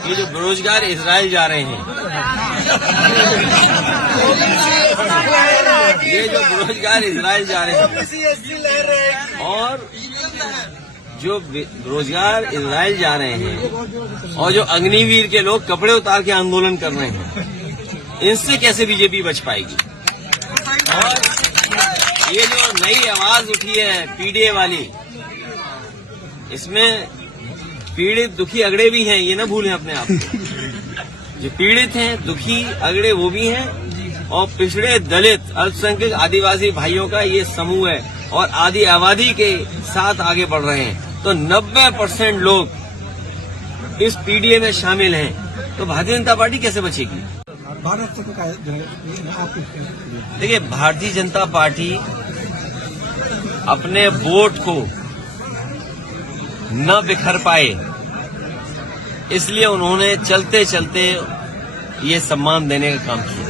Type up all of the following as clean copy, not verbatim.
ये जो बेरोजगार इजराइल जा रहे हैं, ये जो बेरोजगार इजराइल जा रहे हैं और जो बेरोजगार इजराइल जा रहे हैं और जो अग्निवीर के लोग कपड़े उतार के आंदोलन कर रहे हैं, इनसे कैसे बीजेपी बच पाएगी। और ये जो नई आवाज उठी है पीडीए वाली, इसमें पीड़ित दुखी अगड़े भी हैं, ये ना भूलें अपने आप को। जो पीड़ित हैं, दुखी अगड़े वो भी हैं और पिछड़े दलित अल्पसंख्यक आदिवासी भाइयों का ये समूह है और आधी आबादी के साथ आगे बढ़ रहे हैं। तो 90% लोग इस पीडीए में शामिल हैं। तो भारतीय जनता पार्टी कैसे बचेगी। देखिए, भारतीय जनता पार्टी अपने वोट को न बिखर पाए, इसलिए उन्होंने चलते चलते ये सम्मान देने का काम किया।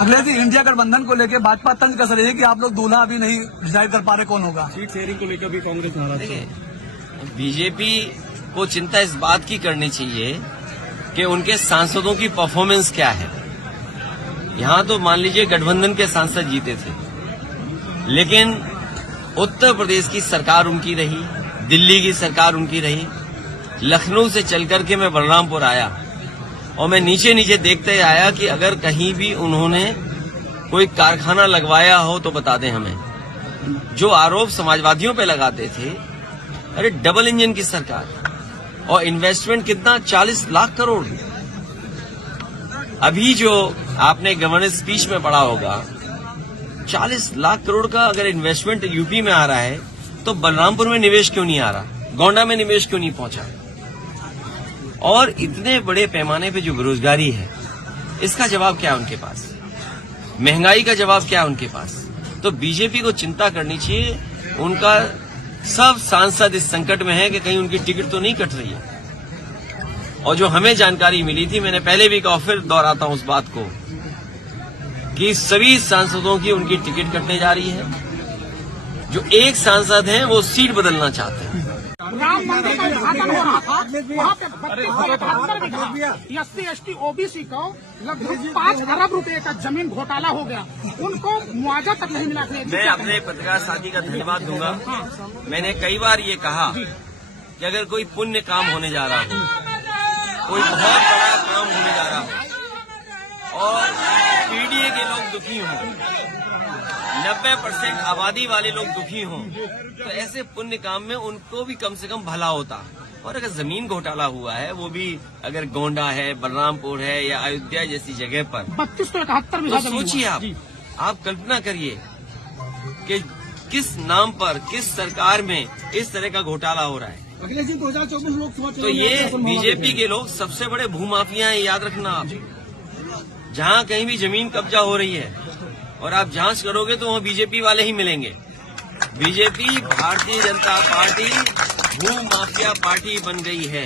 अगले दिन इंडिया गठबंधन को लेकर भाजपा तंज कस रही है कि आप लोग दूल्हा अभी नहीं डिसाइड कर पा रहे कौन होगा। सीट शेयरिंग को लेकर भी कांग्रेस नाराज है। बीजेपी को चिंता इस बात की करनी चाहिए कि उनके सांसदों की परफॉर्मेंस क्या है। यहां तो मान लीजिए गठबंधन के सांसद जीते थे, लेकिन उत्तर प्रदेश की सरकार उनकी रही, दिल्ली की सरकार उनकी रही। लखनऊ से चलकर के मैं बलरामपुर आया और मैं नीचे नीचे देखते आया कि अगर कहीं भी उन्होंने कोई कारखाना लगवाया हो तो बता दें हमें। जो आरोप समाजवादियों पे लगाते थे, अरे डबल इंजन की सरकार और इन्वेस्टमेंट कितना, 40 लाख करोड़। अभी जो आपने गवर्नेंस स्पीच में पढ़ा होगा, 40 लाख करोड़ का अगर इन्वेस्टमेंट यूपी में आ रहा है तो बलरामपुर में निवेश क्यों नहीं आ रहा, गोंडा में निवेश क्यों नहीं पहुंचा। और इतने बड़े पैमाने पे जो बेरोजगारी है, इसका जवाब क्या है उनके पास, महंगाई का जवाब क्या है उनके पास। तो बीजेपी को चिंता करनी चाहिए। उनका सब सांसद इस संकट में है कि कहीं उनकी टिकट तो नहीं कट रही है। और जो हमें जानकारी मिली थी, मैंने पहले भी कहा, फिर दोहराता हूं उस बात को, कि सभी सांसदों की उनकी टिकट कटने जा रही है। जो एक सांसद हैं वो सीट बदलना चाहते हैं। राम मंदिर का उद्घाटन हो रहा था, वहाँ पे 32 बीघा SC/ST OBC को लगभग 5 अरब रुपए का जमीन घोटाला हो गया, उनको मुआवजा तक नहीं मिला। मैं अपने पत्रकार साथी का धन्यवाद दूंगा। मैंने कई बार ये कहा कि अगर कोई पुण्य काम होने जा रहा हो, कोई बहुत बड़ा काम होने जा रहा हो और पीडीए के लोग दुखी हों, 90% आबादी वाले लोग दुखी हों, तो ऐसे पुण्य काम में उनको भी कम से कम भला होता। और अगर जमीन घोटाला हुआ है, वो भी अगर गोंडा है, बलरामपुर है या अयोध्या जैसी जगह पर 32 तो 71 तो सोचिए आप कल्पना करिए कि किस नाम पर, किस सरकार में इस तरह का घोटाला हो रहा है। अगले दिन 2024 लोग तो ये बीजेपी के लोग सबसे बड़े भूमाफिया हैं, याद रखना आप। जहां कहीं भी जमीन कब्जा हो रही है और आप जांच करोगे तो वहां बीजेपी वाले ही मिलेंगे। बीजेपी, भारतीय जनता पार्टी भू माफिया पार्टी बन गई है।